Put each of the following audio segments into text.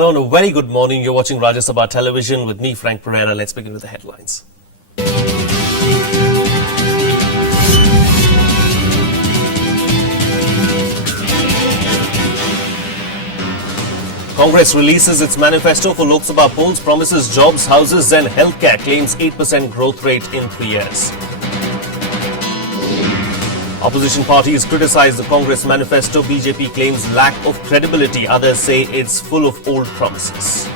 Hello and a very good morning. You're watching Rajya Sabha Television with me, Frank Pereira. Let's begin with the headlines. Congress releases its manifesto for Lok Sabha polls, promises jobs, houses and healthcare, claims 8% growth rate in 3 years. Opposition parties criticize the Congress manifesto. BJP claims lack of credibility. Others say it's full of old promises.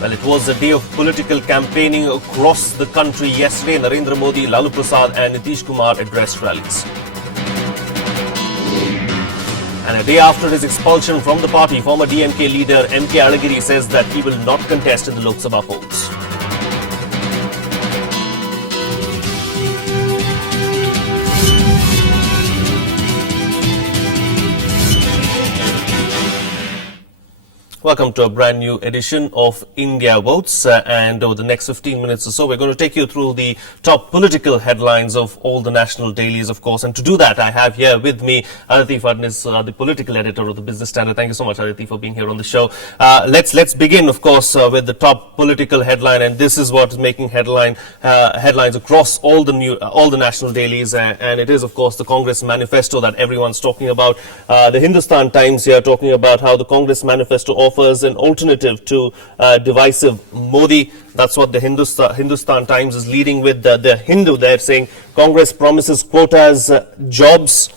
Well, it was a day of political campaigning across the country yesterday. Narendra Modi, Lalu Prasad and Nitish Kumar addressed rallies. And a day after his expulsion from the party, former DMK leader M.K. Alagiri says that he will not contest in the Lok Sabha polls. Welcome to a brand new edition of India Votes, and over the next 15 minutes or so we're going to take you through the top political headlines of all the national dailies, of course, and to do that I have here with me Aditi Fadnis, the political editor of the Business Standard. Thank you so much, Aditi, for being here on the show. Let's begin, of course, with the top political headline, and this is what is making headlines across all the national dailies, and it is, of course, the Congress manifesto that everyone's talking about. The Hindustan Times here talking about how the Congress manifesto offers an alternative to divisive Modi. That's what the Hindustan Times is leading with. The Hindu, they're saying Congress promises quotas, jobs.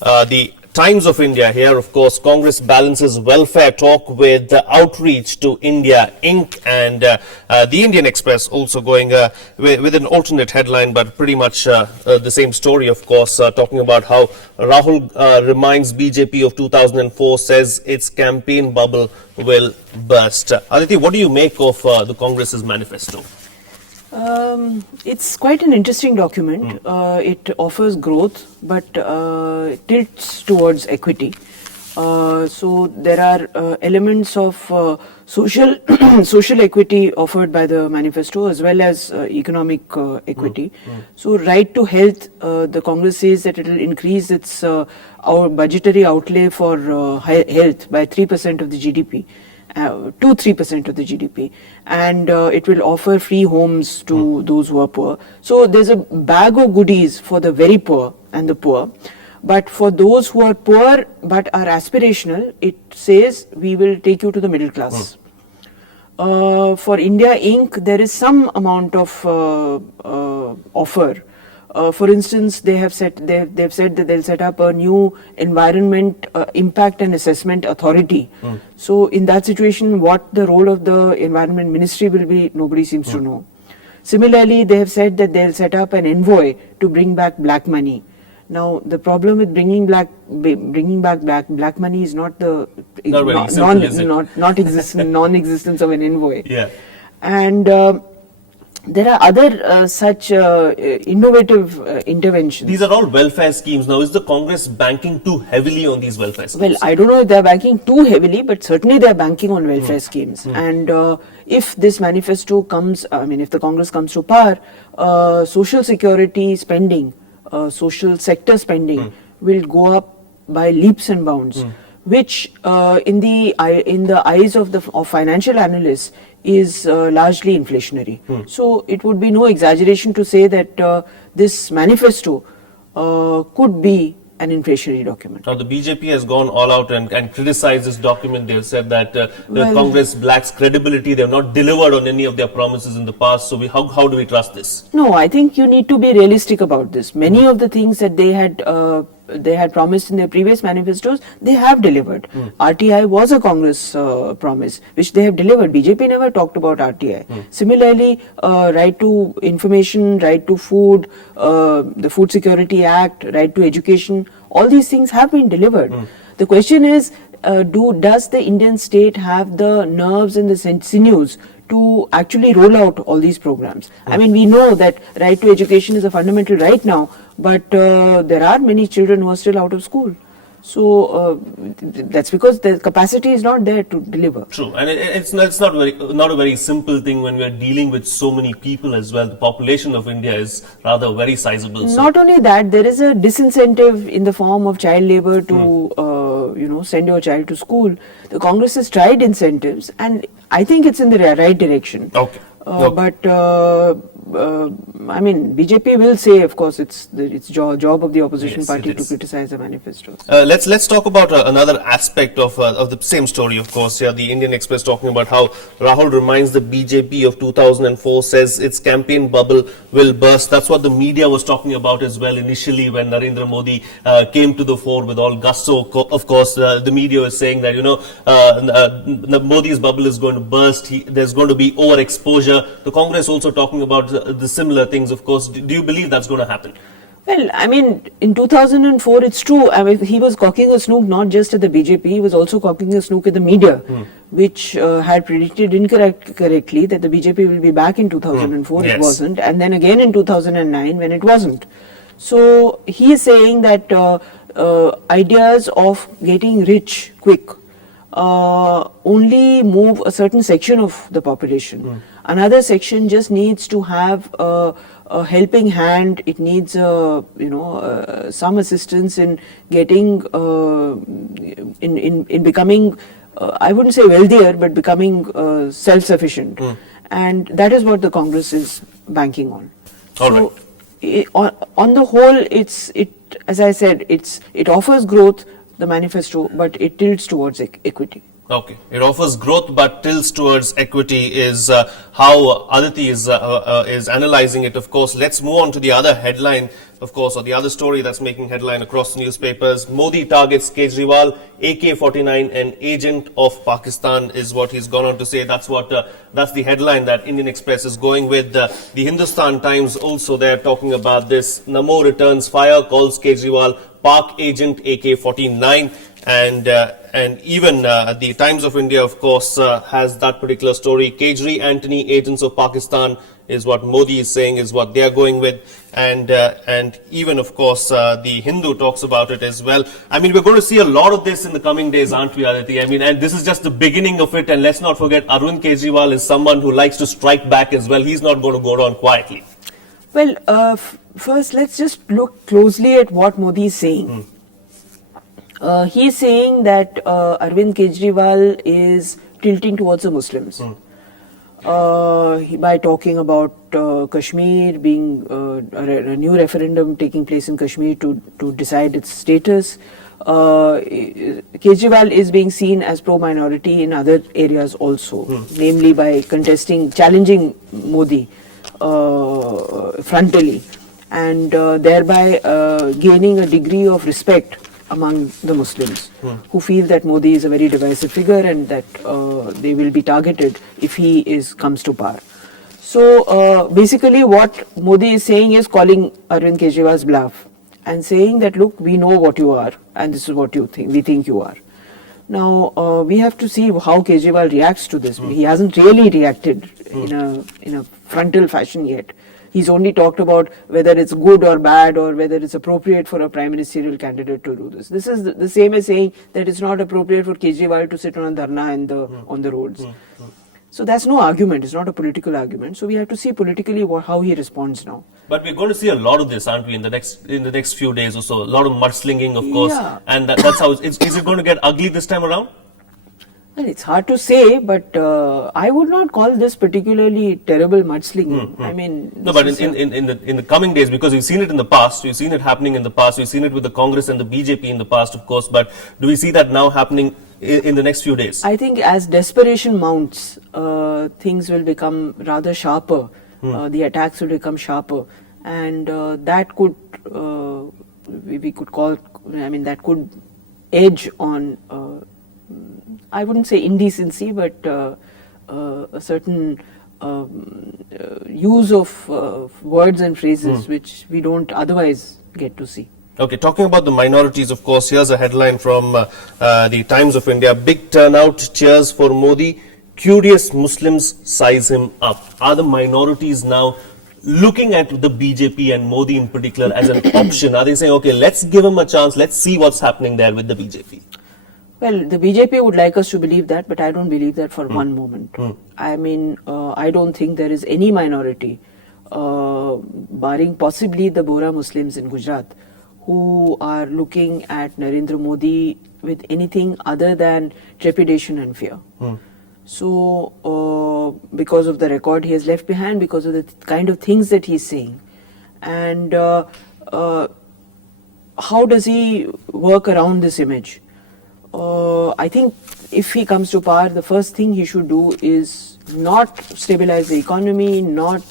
The Times of India here, of course, Congress balances welfare talk with outreach to India Inc. And the Indian Express also going with an alternate headline, but pretty much the same story, of course, talking about how Rahul reminds BJP of 2004, says its campaign bubble will burst. Aditi, what do you make of the Congress's manifesto? It's quite an interesting document. It offers growth, but tilts towards equity. So there are elements of social social equity offered by the manifesto, as well as economic equity. So right to health, the Congress says that it will increase its our budgetary outlay for health by 3% of the GDP. To 3% of the GDP, and it will offer free homes to those who are poor. So there's a bag of goodies for the very poor and the poor, but for those who are poor but are aspirational, it says we will take you to the middle class. For India Inc., there is some amount of offer. For instance, they've said that they'll set up a new environment impact and assessment authority. So in that situation, what the role of the environment ministry will be, nobody seems to know. Similarly, they have said that they'll set up an envoy to bring back black money. Now, the problem with bringing back black money is not the non-existence of an envoy. Yeah. And there are other such innovative interventions. These are all welfare schemes. Now, is the Congress banking too heavily on these welfare schemes? Well, I don't know if they're banking too heavily, but certainly they're banking on welfare schemes. And if this manifesto comes, if the Congress comes to power, social security spending, social sector spending will go up by leaps and bounds, which in the eyes of financial analysts is largely inflationary. So it would be no exaggeration to say that this manifesto could be an inflationary document. Now the BJP has gone all out and criticized this document. They've said that the Congress lacks credibility. They have not delivered on any of their promises in the past. So how do we trust this? No, I think you need to be realistic about this. Many of the things that they had promised in their previous manifestos, they have delivered. RTI was a Congress promise, which they have delivered. BJP never talked about RTI. Similarly, right to information, right to food, the Food Security Act, right to education, all these things have been delivered. The question is, does the Indian state have the nerves and the sinews to actually roll out all these programs? I mean, we know that right to education is a fundamental right now, but there are many children who are still out of school. So that's because the capacity is not there to deliver. True, and it's not a very simple thing when we are dealing with so many people as well. The population of India is rather very sizable. Not only that, there is a disincentive in the form of child labor to send your child to school. The Congress has tried incentives, and I think it's in the right direction. Okay. But I mean, BJP will say, of course, it's job of the opposition Yes, party it to is. criticize the manifestos. Let's talk about another aspect of the same story. Of course, here the Indian Express talking about how Rahul reminds the BJP of 2004, says its campaign bubble will burst. That's what the media was talking about as well initially when Narendra Modi came to the fore with all gusto. Of course, the media is saying that Modi's bubble is going to burst. There's going to be overexposure. The Congress also talking about the similar things. Of course, do you believe that's going to happen? Well, I mean, in 2004, it's true. I mean, he was cocking a snook not just at the BJP, he was also cocking a snook at the media, which had predicted incorrectly that the BJP will be back in 2004. Yes. It wasn't. And then again in 2009 when it wasn't. So he is saying that ideas of getting rich quick only move a certain section of the population. Another section just needs to have a helping hand. It needs some assistance in getting in becoming I wouldn't say wealthier, but becoming self-sufficient. And that is what the Congress is banking on. All right. On the whole, as I said, it offers growth, the manifesto, but it tilts towards equity. Okay, it offers growth but tilts towards equity is how Aditi is analyzing it. Of course, let's move on to the other headline, of course, or the other story that's making headline across newspapers. Modi targets Kejriwal, AK-49, an agent of Pakistan, is what he's gone on to say. That's the headline that Indian Express is going with. The Hindustan Times also, they're talking about this. Namo returns fire, calls Kejriwal Pak agent AK-49. And even the Times of India, of course, has that particular story. Kejri, Antony, agents of Pakistan is what Modi is saying, is what they are going with. And even, of course, the Hindu talks about it as well. I mean, we're going to see a lot of this in the coming days, aren't we, Aditi? I mean, and this is just the beginning of it. And let's not forget, Arvind Kejriwal is someone who likes to strike back as well. He's not going to go down quietly. Well, first, let's just look closely at what Modi is saying. He is saying that Arvind Kejriwal is tilting towards the Muslims. By talking about Kashmir being a new referendum taking place in Kashmir to decide its status. Kejriwal is being seen as pro-minority in other areas also, namely by challenging Modi frontally, and thereby gaining a degree of respect among the Muslims who feel that Modi is a very divisive figure and that they will be targeted if he comes to power. So basically what Modi is saying is calling Arvind Kejriwal's bluff and saying that, look, we know what you are and this is what you think, we think you are. Now we have to see how Kejriwal reacts to this. He hasn't really reacted in a frontal fashion yet. He's only talked about whether it's good or bad or whether it's appropriate for a prime ministerial candidate to do this. This is the same as saying that it's not appropriate for Kejriwal to sit on a dharna on the roads. So that's no argument. It's not a political argument. So we have to see politically how he responds now. But we're going to see a lot of this, aren't we, in the next few days or so? A lot of mudslinging, of course. Yeah. And that's how is it going to get ugly this time around? Well, it's hard to say, but I would not call this particularly terrible mudslinging. I mean, no, but in the coming days, because we've seen it in the past, we've seen it happening in the past, we've seen it with the Congress and the BJP in the past, of course. But do we see that now happening in the next few days? I think as desperation mounts, things will become rather sharper. The attacks will become sharper, and that could we could call. I mean, that could edge on. I wouldn't say indecency, but a certain use of words and phrases which we don't otherwise get to see. Okay, talking about the minorities, of course, here's a headline from the Times of India. Big turnout, cheers for Modi. Curious Muslims size him up. Are the minorities now looking at the BJP and Modi in particular as an option? Are they saying, okay, let's give him a chance, let's see what's happening there with the BJP? Well, the BJP would like us to believe that, but I don't believe that for one moment. I mean, I don't think there is any minority, barring possibly the Bohra Muslims in Gujarat, who are looking at Narendra Modi with anything other than trepidation and fear. So, because of the record he has left behind, because of the kind of things that he's saying, and how does he work around this image? I think if he comes to power, the first thing he should do is not stabilize the economy, not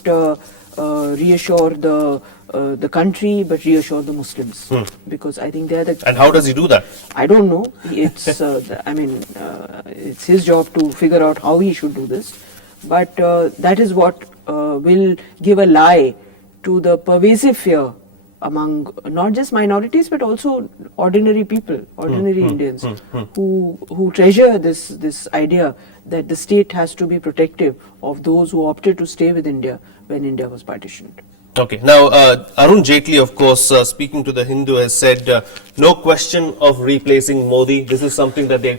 reassure the country, but reassure the Muslims, because I think they are the. And how does he do that? I don't know. It's it's his job to figure out how he should do this, but that is what will give a lie to the pervasive fear among not just minorities but also ordinary people, ordinary Indians, who treasure this idea that the state has to be protective of those who opted to stay with India when India was partitioned. Okay. Now, Arun Jaitley, of course, speaking to the Hindu, has said no question of replacing Modi. This is something that they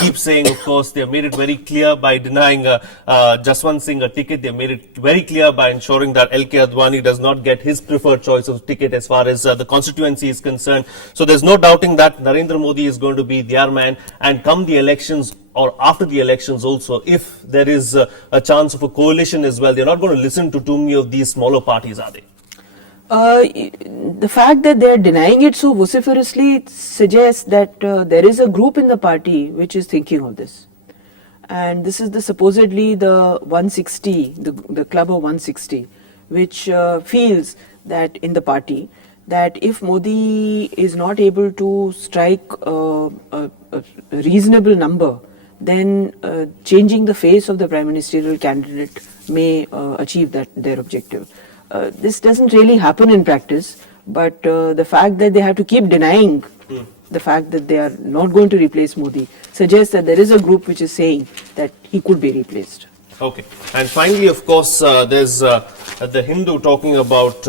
keep saying. Of course, they have made it very clear by denying Jaswant Singh a ticket. They have made it very clear by ensuring that L.K. Advani does not get his preferred choice of ticket as far as the constituency is concerned. So there's no doubting that Narendra Modi is going to be their man. And come the elections, or after the elections also, if there is a chance of a coalition as well, they're not going to listen to too many of these smaller parties, are they? The fact that they are denying it so vociferously suggests that there is a group in the party which is thinking of this. And this is supposedly the 160, the club of 160, which feels that in the party that if Modi is not able to strike a reasonable number, then changing the face of the prime ministerial candidate may achieve their objective. This doesn't really happen in practice, but the fact that they have to keep denying the fact that they are not going to replace Modi suggests that there is a group which is saying that he could be replaced. Okay. And finally, of course, there's the Hindu talking about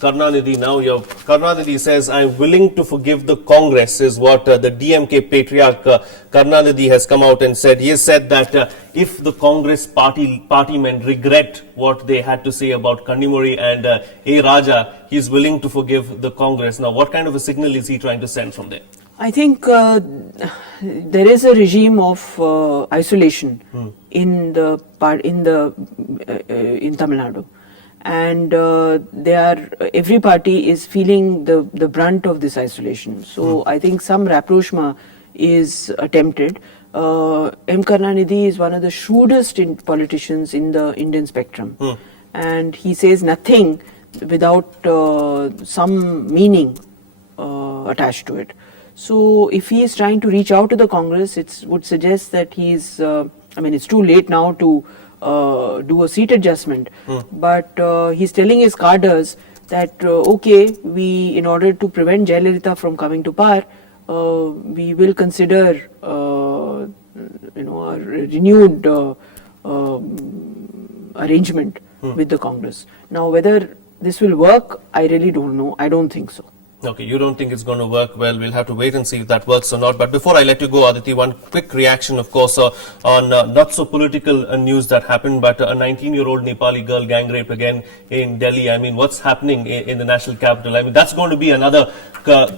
Karunanidhi now. Karunanidhi says, I'm willing to forgive the Congress, is what the DMK patriarch Karunanidhi has come out and said. He has said that if the Congress party men regret what they had to say about Kannimuri and A. Raja, he is willing to forgive the Congress. Now, what kind of a signal is he trying to send from there? I think there is a regime of isolation in Tamil Nadu. And every party is feeling the brunt of this isolation. So I think some rapprochement is attempted. M. Karunanidhi is one of the shrewdest politicians in the Indian spectrum. And he says nothing without some meaning attached to it. So if he is trying to reach out to the Congress, it would suggest that he's, it's too late now to do a seat adjustment, but he's telling his cadres that in order to prevent Jayalalitha from coming to power, we will consider a renewed arrangement with the Congress. Now, whether this will work, I really don't know. I don't think so. Okay, you don't think it's going to work? Well, we'll have to wait and see if that works or not. But before I let you go, Aditi, one quick reaction, of course, on not so political news that happened, but a 19-year-old Nepali girl gang raped again in Delhi. I mean, what's happening in the national capital? I mean, that's going to be another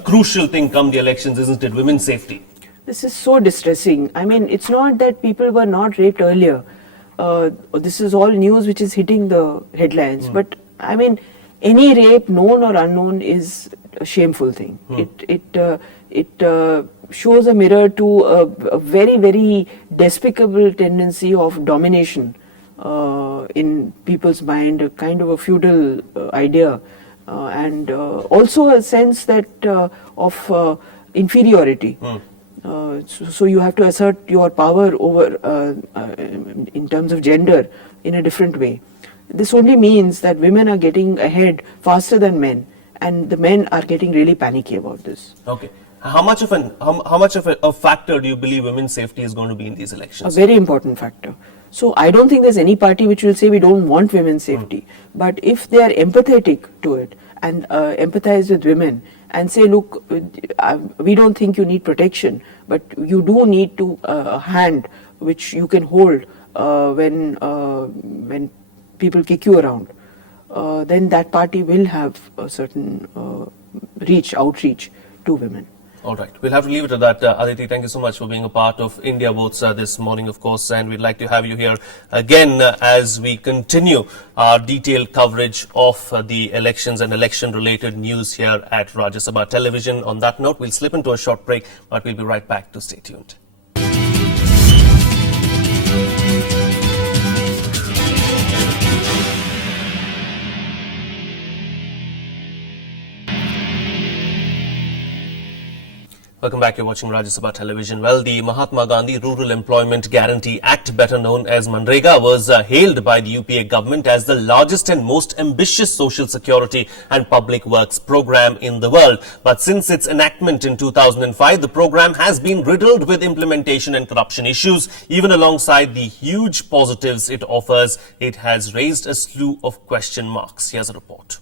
crucial thing come the elections, isn't it? Women's safety. This is so distressing. I mean, it's not that people were not raped earlier. This is all news which is hitting the headlines. But, I mean, any rape, known or unknown, is a shameful thing. It shows a mirror to a very, very despicable tendency of domination in people's mind, a kind of a feudal idea, and also a sense that of inferiority. So you have to assert your power over in terms of gender in a different way. This only means that women are getting ahead faster than men, and the men are getting really panicky about this. Okay. How much of a factor do you believe women's safety is going to be in these elections? A very important factor. So I don't think there's any party which will say we don't want women's safety. But if they are empathetic to it and empathize with women and say, look, we don't think you need protection, but you do need a hand which you can hold when people kick you around, then that party will have a certain outreach to women. All right. We'll have to leave it at that. Aditi, thank you so much for being a part of India Votes this morning, of course, and we'd like to have you here again as we continue our detailed coverage of the elections and election-related news here at Rajya Sabha Television. On that note, we'll slip into a short break, but we'll be right back, to stay tuned. Welcome back. You're watching Rajya Sabha Television. Well, the Mahatma Gandhi Rural Employment Guarantee Act, better known as Manrega, was hailed by the UPA government as the largest and most ambitious social security and public works program in the world. But since its enactment in 2005, the program has been riddled with implementation and corruption issues. Even alongside the huge positives it offers, it has raised a slew of question marks. Here's a report.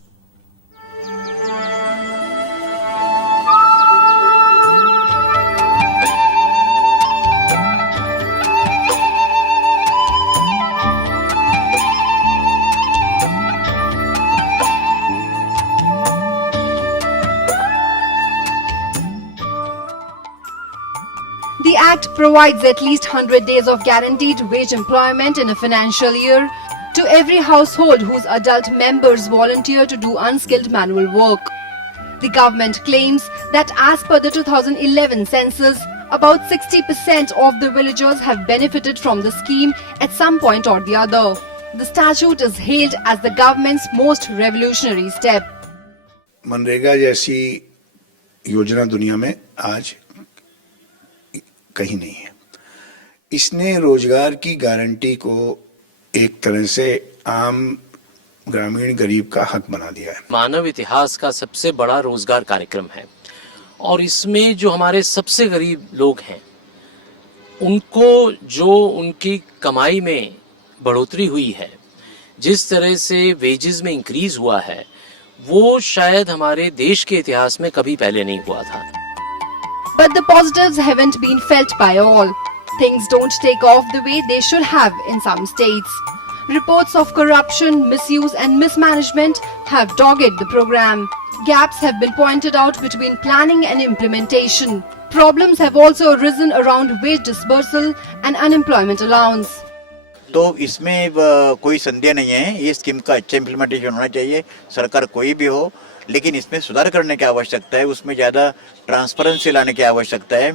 The Act provides at least 100 days of guaranteed wage employment in a financial year to every household whose adult members volunteer to do unskilled manual work. The government claims that as per the 2011 census, about 60% of the villagers have benefited from the scheme at some point or the other. The statute is hailed as the government's most revolutionary step. MNREGA जैसी योजना दुनिया में आज कहीं नहीं है। इसने रोजगार की गारंटी को एक तरह से आम ग्रामीण गरीब का हक बना दिया है। मानव इतिहास का सबसे बड़ा रोजगार कार्यक्रम है और इसमें जो हमारे सबसे गरीब लोग हैं उनको जो उनकी कमाई में बढ़ोतरी हुई है, जिस तरह से वेजेस में इंक्रीज हुआ है, वो शायद हमारे देश के इतिहास में कभी पहले नहीं हुआ था। But the positives haven't been felt by all. Things don't take off the way they should have in some states. Reports of corruption, misuse and mismanagement have dogged the program. Gaps have been pointed out between planning and implementation. Problems have also arisen around wage disbursal and unemployment allowance. तो इसमें कोई संदेह नहीं है, ये scheme का अच्छा implementation होना चाहिए, सरकार कोई भी हो, लेकिन इसमें सुधार करने की आवश्यकता है, उसमें ज़्यादा ट्रांसपेरेंसी लाने की आवश्यकता है,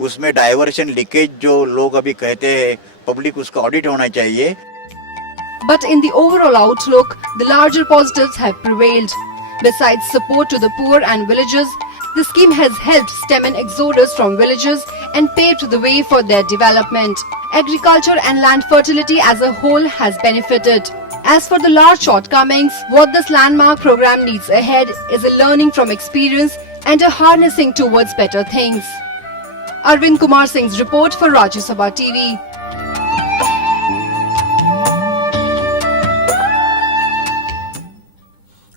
उसमें डाइवर्शन लीकेज जो लोग अभी कहते हैं पब्लिक उसका ऑडिट होना चाहिए. But in the overall outlook, the larger positives have prevailed. Besides support to the poor and villagers, the scheme has helped stem an exodus from villages and paved the way for their development. Agriculture and land fertility as a whole has benefited. As for the large shortcomings, what this landmark program needs ahead is a learning from experience and a harnessing towards better things. Arvind Kumar Singh's report for Rajya Sabha TV.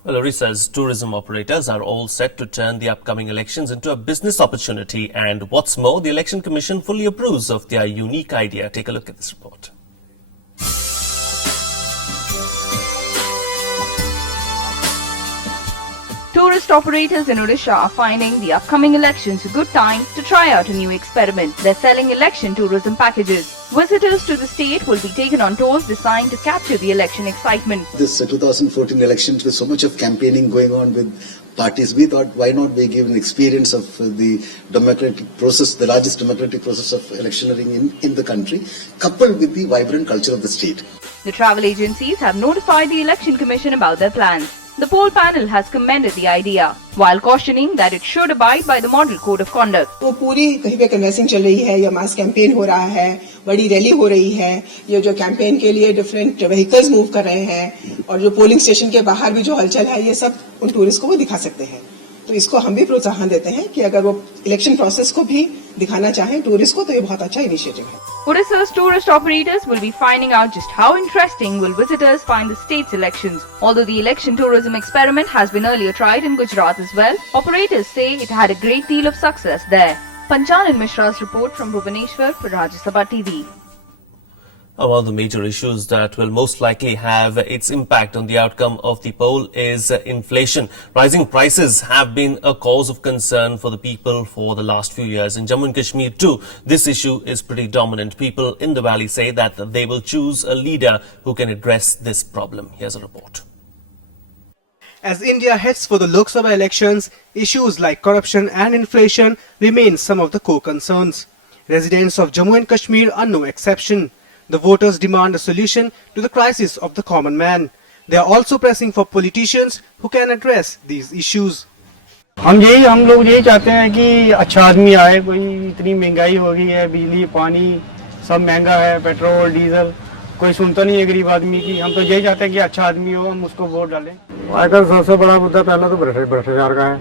Well, Odisha's tourism operators are all set to turn the upcoming elections into a business opportunity, and what's more, the Election Commission fully approves of their unique idea. Take a look at this report. Tourist operators in Odisha are finding the upcoming elections a good time to try out a new experiment. They're selling election tourism packages. Visitors to the state will be taken on tours designed to capture the election excitement. This 2014 elections with so much of campaigning going on with parties, we thought why not we give an experience of the democratic process, the largest democratic process of electioneering in the country, coupled with the vibrant culture of the state. The travel agencies have notified the Election Commission about their plans. The poll panel has commended the idea, while cautioning that it should abide by the Model Code of Conduct. तो पूरी कहीं पे convincing चल रही है या मास campaign हो रहा है, बड़ी रैली हो रही है, ये जो कैंपेन के लिए डिफरेंट व्हीकल्स मूव कर रहे हैं और जो पोलिंग स्टेशन के बाहर भी जो हलचल है, ये सब उन टूरिस्ट को वो दिखा सकते हैं. तो इसको हम भी प्रोत्साहन देते हैं कि अगर वो इलेक्शन प्रोसेस को भी दिखाना चाहें टूरिस्ट को, तो ये बहुत अच्छा इनिशिएटिव है. Odisha's tourist operators will be finding out just how interesting will visitors find the state's elections. Although the election tourism experiment has been earlier tried in Gujarat as well, operators say it had a great deal of success there. Panchanan Mishra's report from Bhubaneswar for Rajya Sabha TV. One of the major issues that will most likely have its impact on the outcome of the poll is inflation. Rising prices have been a cause of concern for the people for the last few years. In Jammu and Kashmir too, this issue is pretty dominant. People in the valley say that they will choose a leader who can address this problem. Here's a report. As India heads for the Lok Sabha elections, issues like corruption and inflation remain some of the core concerns. Residents of Jammu and Kashmir are no exception. The voters demand a solution to the crisis of the common man. They are also pressing for politicians who can address these issues. हम लोग यही चाहते हैं कि अच्छा आदमी आए. कोई इतनी महंगाई हो गई है, बिजली पानी सब महंगा है, पेट्रोल डीजल, कोई सुनता नहीं है गरीब आदमी की. हम तो यही चाहते हैं कि अच्छा आदमी हो, हम उसको वोट डालें. आजकल सबसे बड़ा मुद्दा पहला तो भ्रष्टाचार का है.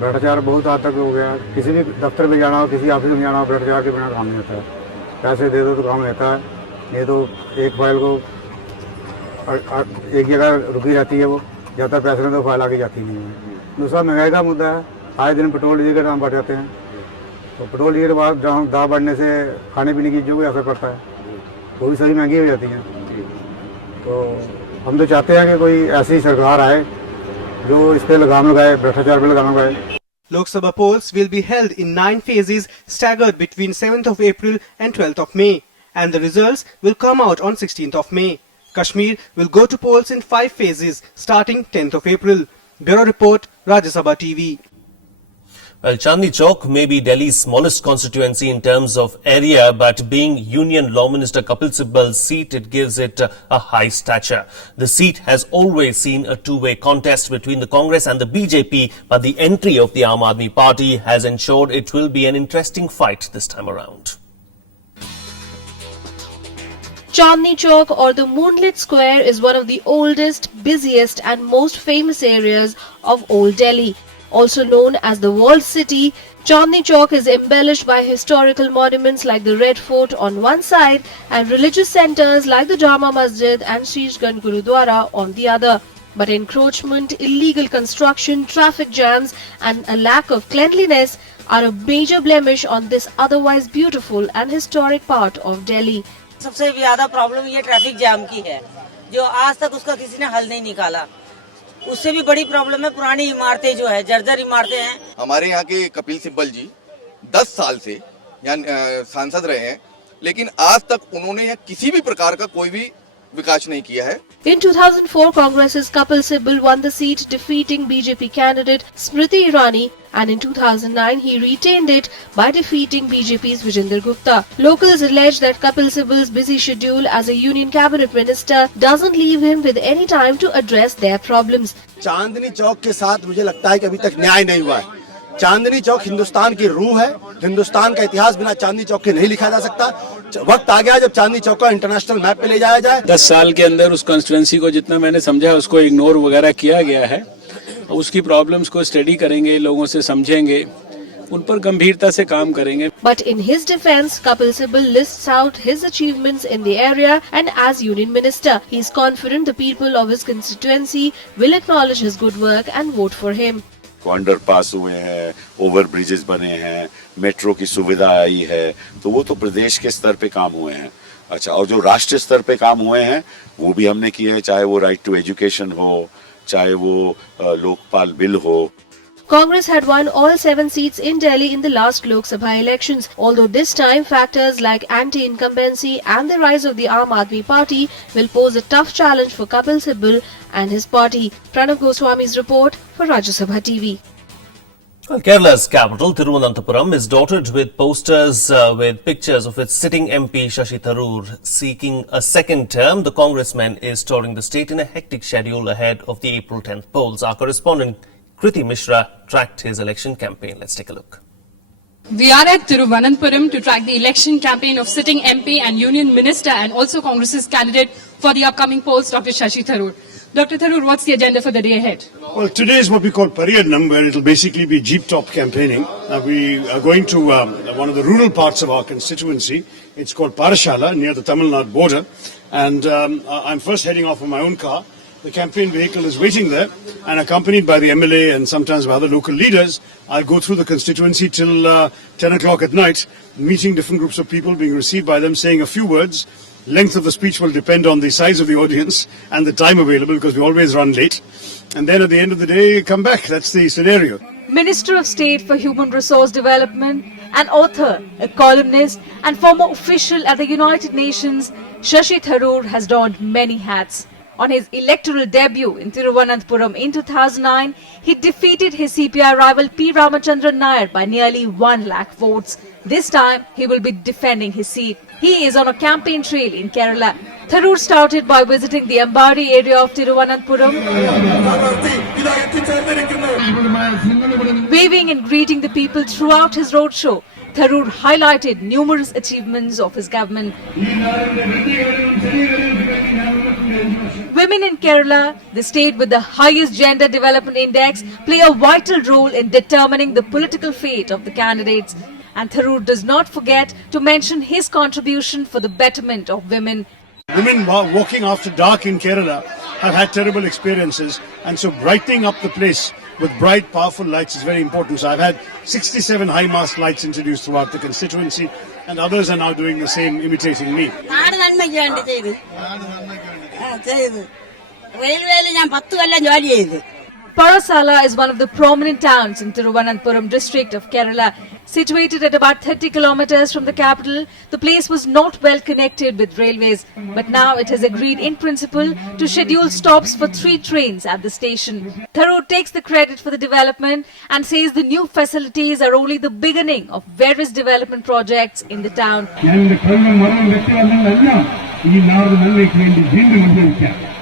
भ्रष्टाचार बहुत हद तक हो गया. किसी भी दफ्तर में जाना हो, किसी ऑफिस में जाना हो, भ्रष्टाचार के बिना काम नहीं होता है. पैसे दे दो तो काम होता है, ये तो एक फाइल को एक जगह रुकी रहती है, वो जब तक पैसे नहीं तो फाइल आगे जाती नहीं है. दूसरा महंगाई का मुद्दा है. आए दिन पेट्रोल डीजल के दाम बढ़ जाते हैं, तो पेट्रोल डीजल के बाद दाम बढ़ने से खाने पीने की चीज़ों को असर पड़ता है, वो भी सभी महंगी हो जाती हैं. तो हम तो चाहते हैं कि कोई ऐसी सरकार आए जो इस पे लगाम लगाए, भ्रष्टाचार पे लगाम लगाए. Lok Sabha polls will be held in 9 phases staggered between 7th of April and 12th of May, and the results will come out on 16th of May. Kashmir will go to polls in 5 phases starting 10th of April. Bureau Report, Rajya Sabha TV. Well, Chandni Chowk may be Delhi's smallest constituency in terms of area, but being Union Law Minister Kapil Sibbal's seat, it gives it a high stature. The seat has always seen a two-way contest between the Congress and the BJP, but the entry of the Aam Aadmi Party has ensured it will be an interesting fight this time around. Chandni Chowk, or the Moonlit Square, is one of the oldest, busiest and most famous areas of Old Delhi. Also known as the Walled City, Chandni Chowk is embellished by historical monuments like the Red Fort on one side and religious centres like the Jama Masjid and Shishganj Gurudwara on the other. But encroachment, illegal construction, traffic jams and a lack of cleanliness are a major blemish on this otherwise beautiful and historic part of Delhi. सबसे ज्यादा problem ये traffic jam की है, जो आज तक उसका किसी ने हल नहीं निकाला. उससे भी बड़ी प्रॉब्लम है पुरानी इमारतें जो है, जर्जर इमारतें हैं. हमारे यहाँ के कपिल सिब्बल जी 10 साल से यहाँ सांसद रहे हैं, लेकिन आज तक उन्होंने यहाँ किसी भी प्रकार का कोई भी विकास नहीं किया है. In 2004, Congress's Kapil Sibal won the seat, defeating BJP candidate Smriti Irani, and in 2009 he retained it by defeating BJP's Vijender Gupta. Locals allege that Kapil Sibal's busy schedule as a union cabinet minister doesn't leave him with any time to address their problems. Chandni Chowk के साथ मुझे लगता है कि अभी तक न्याय नहीं हुआ है. चांदनी चौक हिंदुस्तान की रूह है. हिंदुस्तान का इतिहास बिना चांदनी चौक के नहीं लिखा जा सकता. वक्त आ गया जब चांदनी चौक को इंटरनेशनल मैप पे ले जाया जाए. 10 साल के अंदर उस कॉन्स्टिट्यूएंसी को जितना मैंने समझा उसको इग्नोर वगैरह किया गया है. उसकी प्रॉब्लम्स को स्टडी करेंगे, लोगों से समझेंगे, उन पर गंभीरता से काम करेंगे. But in his defense, Kapil Sibal lists out his achievements in the area, and as union minister, he is confident the people of his constituency will acknowledge his good work and vote for him. Under pass हुए हैं, over bridges बने हैं, metro की सुविधा आई है, तो वो तो प्रदेश के स्तर पे काम हुए हैं. अच्छा, और जो राष्ट्रीय स्तर पे काम हुए हैं वो भी हमने किए हैं, चाहे वो राइट टू एजुकेशन हो, चाहे वो लोकपाल बिल हो. Congress had won all 7 seats in Delhi in the last Lok Sabha elections, although this time factors like anti-incumbency and the rise of the Aam Aadmi Party will pose a tough challenge for Kapil Sibal and his party. Pranav Goswami's report for Rajya Sabha TV. Well, Kerala's capital, Thiruvananthapuram, is dotted with posters with pictures of its sitting MP Shashi Tharoor seeking a second term. The congressman is touring the state in a hectic schedule ahead of the April 10th polls. Our correspondent Kriti Mishra tracked his election campaign. Let's take a look. We are at Thiruvananthapuram to track the election campaign of sitting MP and Union Minister and also Congress's candidate for the upcoming polls, Dr. Shashi Tharoor. Dr. Tharoor, what's the agenda for the day ahead? Well, today is what we call Pariyadnam, where it'll basically be jeep top campaigning. We are going to one of the rural parts of our constituency. It's called Parashala, near the Tamil Nadu border. And I'm first heading off in my own car. The campaign vehicle is waiting there, and accompanied by the MLA and sometimes by other local leaders, I'll go through the constituency till 10 o'clock at night, meeting different groups of people, being received by them, saying a few words, length of the speech will depend on the size of the audience and the time available, because we always run late. And then at the end of the day, come back. That's the scenario. Minister of State for Human Resource Development, an author, a columnist and former official at the United Nations, Shashi Tharoor has donned many hats. On his electoral debut in Thiruvananthapuram in 2009, he defeated his CPI rival P. Ramachandran Nair by nearly 1 lakh votes. This time, he will be defending his seat. He is on a campaign trail in Kerala. Tharoor started by visiting the Ambari area of Thiruvananthapuram, waving and greeting the people throughout his roadshow. Tharoor highlighted numerous achievements of his government. Women in Kerala, the state with the highest gender development index, play a vital role in determining the political fate of the candidates. And Tharoor does not forget to mention his contribution for the betterment of women. Women walking after dark in Kerala have had terrible experiences, and so brightening up the place with bright, powerful lights is very important. So I've had 67 high mast lights introduced throughout the constituency, and others are now doing the same, imitating me. Parasala is one of the prominent towns in Thiruvananthapuram district of Kerala. Situated at about 30 kilometers from the capital, the place was not well connected with railways. But now it has agreed in principle to schedule stops for 3 trains at the station. Tharoor takes the credit for the development and says the new facilities are only the beginning of various development projects in the town.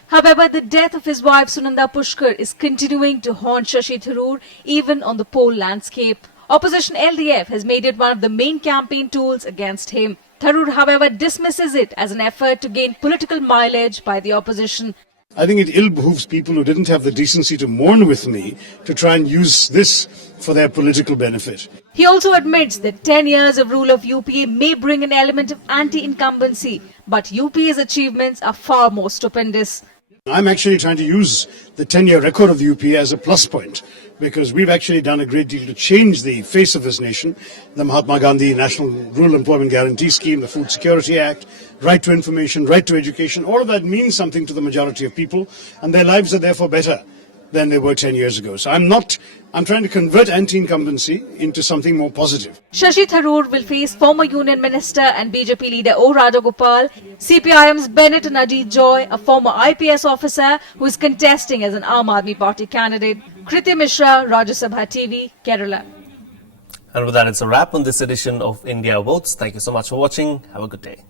However, the death of his wife Sunanda Pushkar is continuing to haunt Shashi Tharoor even on the poll landscape. Opposition LDF has made it one of the main campaign tools against him. Tharoor, however, dismisses it as an effort to gain political mileage by the opposition. I think it ill behooves people who didn't have the decency to mourn with me to try and use this for their political benefit. He also admits that 10 years of rule of UPA may bring an element of anti-incumbency, but UPA's achievements are far more stupendous. I'm actually trying to use the 10-year record of the UPA as a plus point, because we've actually done a great deal to change the face of this nation. The Mahatma Gandhi National Rural Employment Guarantee Scheme, the Food Security Act, right to information, right to education, all of that means something to the majority of people, and their lives are therefore better than they were 10 years ago. So I'm trying to convert anti-incumbency into something more positive. Shashi Tharoor will face former Union Minister and BJP leader O. Rajagopal, CPIM's Bennett Najee Joy, a former IPS officer who is contesting as an Aam Aadmi Party candidate. Kriti Mishra, Rajya Sabha TV, Kerala. And with that, it's a wrap on this edition of India Votes. Thank you so much for watching. Have a good day.